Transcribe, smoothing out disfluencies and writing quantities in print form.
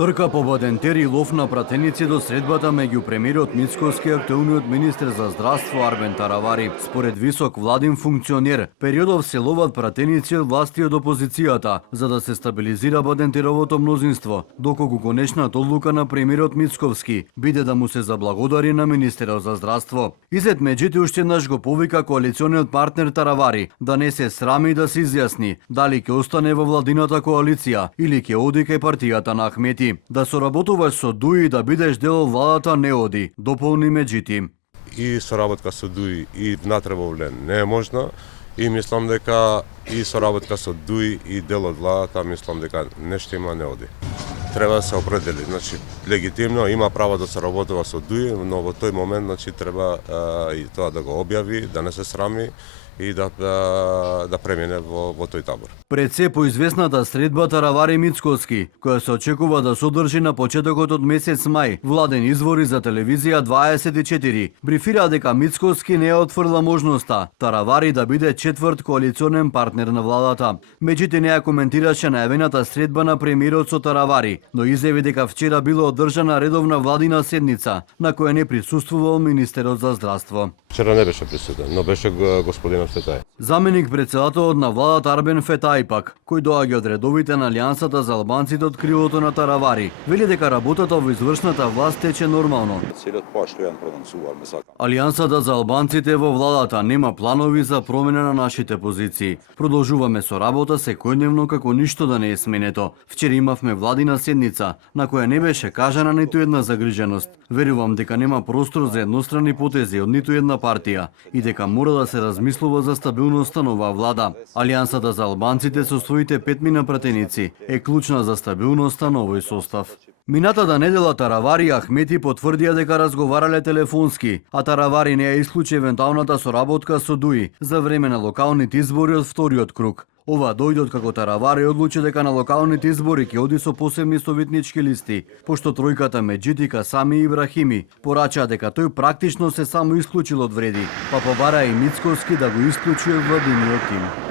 Трка по Бадентери и лов на пратеници до средбата меѓу премиерот Мицкоски и актуелниот министер за здравство Арбен Таравари. Според висок владин функционер, периодов се ловат пратеници од власти од опозицијата, за да се стабилизира Бадентеровото мнозинство, доколку конечната одлука на премиерот Мицковски биде да му се заблагодари на министерот за здравство. Изет Меджити уште еднаш го повика коалициониот партнер Таравари да не се срами да се изјасни дали ќе остане во владината коалиција или ќе оди кај партијата на Ахмети. Да соработуваш со ДУИ и да бидеш дел од владата не оди, дополни Меджити. И соработка со ДУИ и внатре во влен не е можна и мислам дека и соработка со ДУИ и дел од владата мислам дека нешто има не оди. Треба да се определи, значи легитимно има право да се работува со ДУИ, но во тој момент значи треба и тоа да го објави, да не се срами и да премине во тој табор. Пред се поизвестната средба Таравари Мицкоски, која се очекува да содржи на почетокот од месец мај, владен извори за телевизија 24 брифира дека Мицкоски не отфрла можноста Таравари да биде четврт коалиционен партнер на владата. Меѓутоа не ја коментираше најавената средба на премиерот со Таравари, но изјави дека вчера била одржана редовна владина седница, на која не присуствувал министерот за здравство. Вчера не беше присутен, но беше господинот Фетај. Заменик председателот на владата Арбен Фетај пак, кој доаѓа од редовите на Алијансата за албанците од кривото на Таравари, вели дека работата во извршната власт тече нормално. Алијансата за албанците во владата нема планови за промена на нашите позиции. Продолжуваме со работа секојдневно како ништо да не е сменето. Вчера имавме владина седница на која не беше кажана ниту една загриженост. Верувам дека нема простор за едностранни потези од ниту една партија и дека мора да се размислува за стабилноста на оваа влада. Алијансата за албанците со своите 5 пратеници е клучна за стабилноста на овој состав. Минатата недела Таравари и Ахмети потврдија дека разговарале телефонски, а Таравари не ја исклучи евентуалната соработка со ДУИ за време на локалните избори од вториот круг. Ова дојде од како Таравари одлучи дека на локалните избори ќе оди со посебни советнички листи, пошто тројката Меджити, Касами и Ибрахими порачаа дека тој практично се само исклучил од вреди, па побара и Мицкоски да го исклучи од владиниот тим.